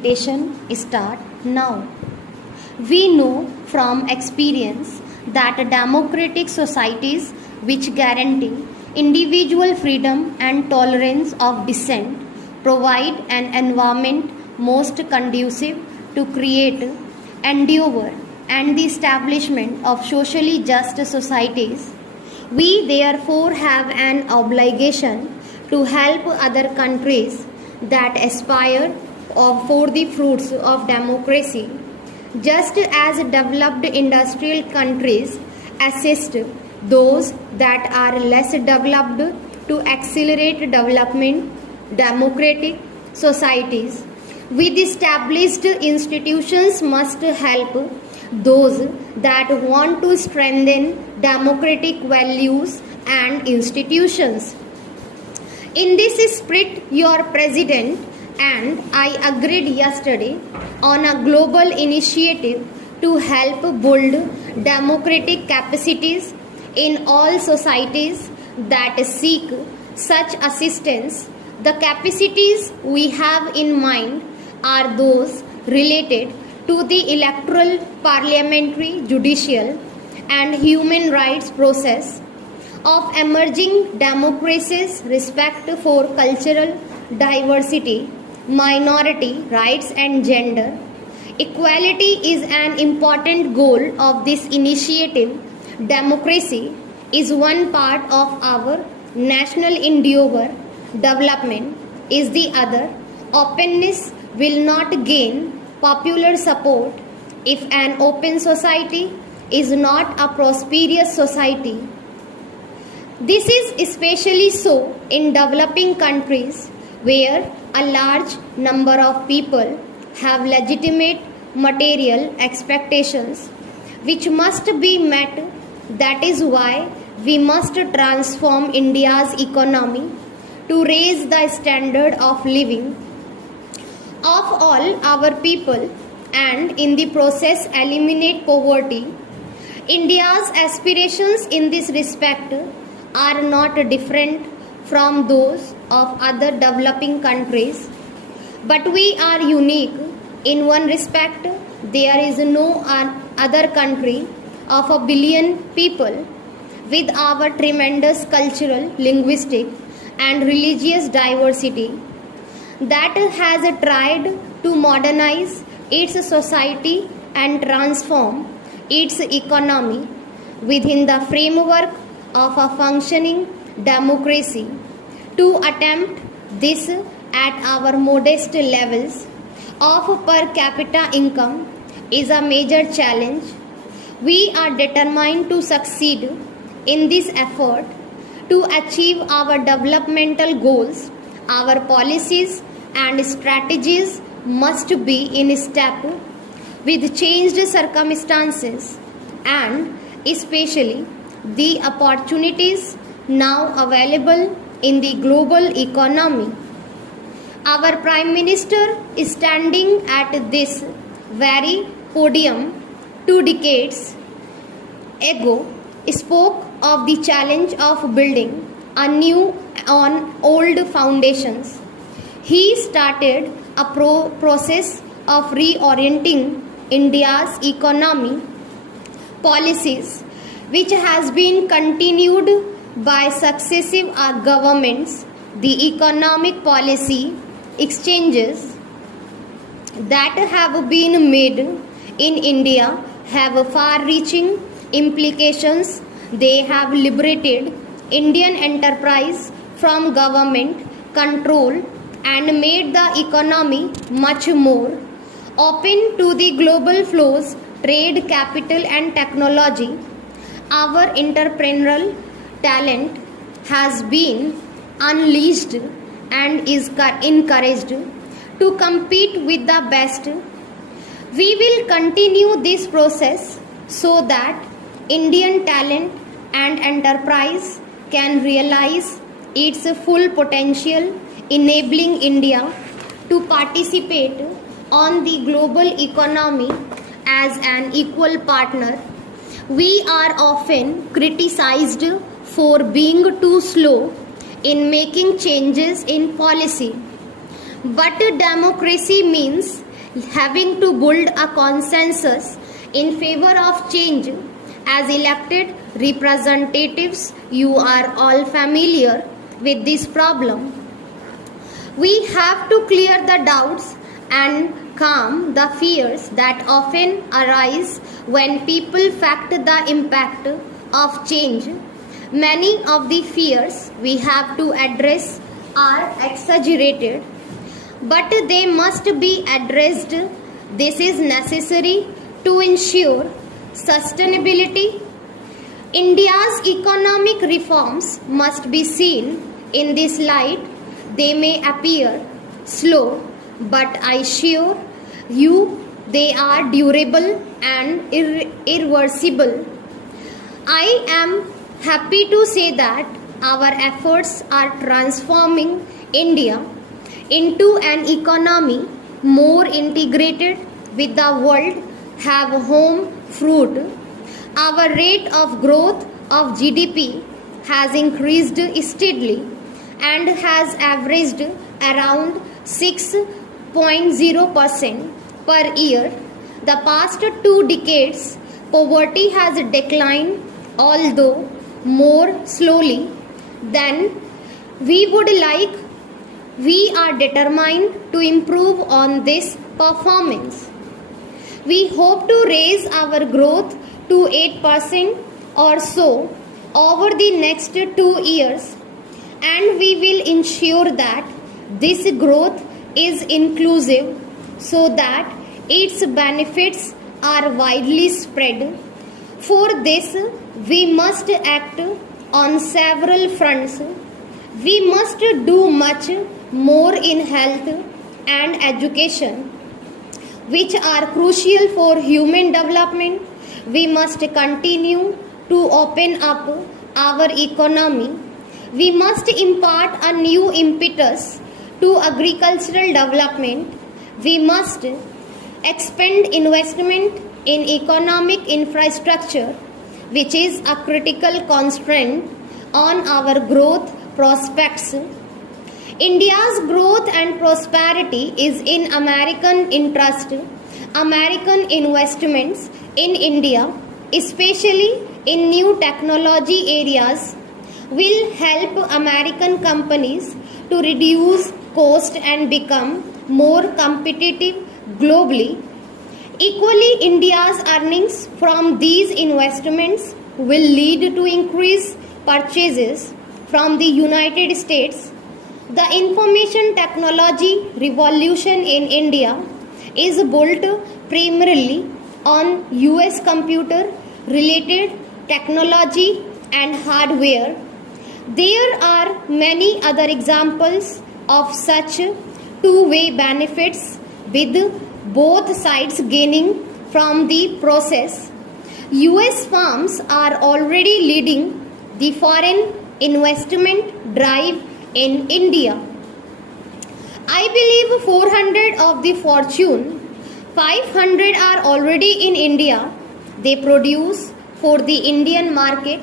dictation start now. We know from experience that democratic societies which guarantee individual freedom and tolerance of dissent provide an environment most conducive to create, endure, and the establishment of socially just societies. We therefore have an obligation to help other countries that aspire for the fruits of democracy, just as developed industrial countries assist those that are less developed to accelerate development. Democratic societies with established institutions must help those that want to strengthen democratic values and institutions. In this spirit, your president and I agreed yesterday on a global initiative to help build democratic capacities in all societies that seek such assistance. The capacities we have in mind are those related to the electoral, parliamentary, judicial, and human rights process of emerging democracies, respect for cultural diversity, minority rights, and gender. Equality is an important goal of this initiative. Democracy is one part of our national endeavor, development is the other. Openness will not gain popular support if an open society is not a prosperous society. This is especially so in developing countries where a large number of people have legitimate material expectations which must be met. That is why we must transform India's economy to raise the standard of living of all our people and in the process eliminate poverty. India's aspirations in this respect are not different from those of other developing countries, but we are unique in one respect. There is no other country of 1 billion people with our tremendous cultural, linguistic, and religious diversity that has tried to modernize its society and transform its economy within the framework of a functioning democracy. To attempt this at our modest levels of per capita income is a major challenge. We are determined to succeed in this effort to achieve our developmental goals. Our policies and strategies must be in step with changed circumstances and especially the opportunities now available in the global economy. Our Prime Minister is standing at this very podium 2 decades ago spoke of the challenge of building anew on old foundations. He started a process of reorienting India's economy policies, which has been continued by successive governments. The economic policy exchanges that have been made in India have far-reaching implications. They have liberated Indian enterprise from government control and made the economy much more open to the global flows, trade, capital, and technology. Our entrepreneurial talent has been unleashed and is encouraged to compete with the best. We will continue this process so that Indian talent and enterprise can realize its full potential, enabling India to participate on the global economy as an equal partner. We are often criticized for being too slow in making changes in policy, but democracy means having to build a consensus in favor of change. As elected representatives, you are all familiar with this problem. We have to clear the doubts and calm the fears that often arise when people fact the impact of change. Many of the fears we have to address are exaggerated, but they must be addressed. This is necessary to ensure sustainability. India's economic reforms must be seen in this light. They may appear slow, but I assure you they are durable and irreversible. I am happy to say that our efforts are transforming India into an economy more integrated with the world have home fruit. Our rate of growth of GDP has increased steadily and has averaged around 6.0% per year. The past 2 decades, poverty has declined, although more slowly than we would like. We are determined to improve on this performance. We hope to raise our growth to 8% or so over the next 2 years, and we will ensure that this growth is inclusive so that its benefits are widely spread. For this, we must act on several fronts. We must do much more in health and education, which are crucial for human development. We must continue to open up our economy. We must impart a new impetus to agricultural development. We must expand investment in economic infrastructure, which is a critical constraint on our growth prospects. India's growth and prosperity is in American interest. American investments in India, especially in new technology areas, will help American companies to reduce cost and become more competitive globally. Equally, India's earnings from these investments will lead to increased purchases from the United States. The information technology revolution in India is built primarily on US computer related technology and hardware. There are many other examples of such two-way benefits, with both sides gaining from the process. US firms are already leading the foreign investment drive in India. I believe 400 of the Fortune 500 are already in India. They produce for the Indian market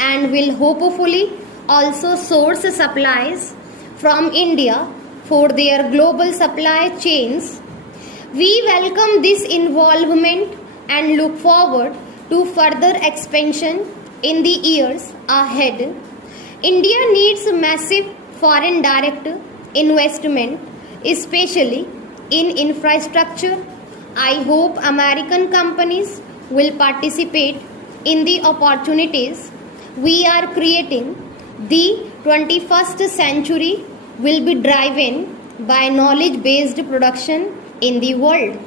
and will hopefully also source supplies from India for their global supply chains. We welcome this involvement and look forward to further expansion in the years ahead. India needs massive foreign direct investment, especially in infrastructure. I hope American companies will participate in the opportunities we are creating. The 21st century will be driven by knowledge based production in the world.